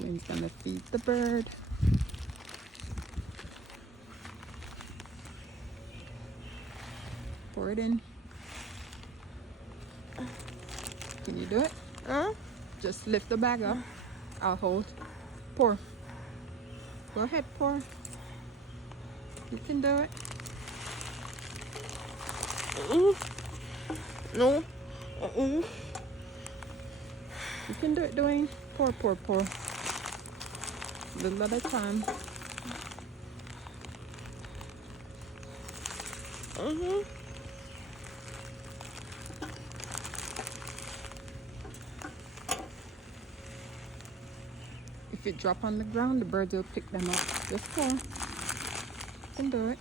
DeWayne's gonna feed the bird. Pour it in. Can you do it? Just lift the bag up. I'll hold. Pour. Go ahead, pour. You can do it. No. You can do it, DeWayne. Pour, pour, pour. Little at a time. If it drop on the ground, the birds will pick them up. Just pour. You can do it.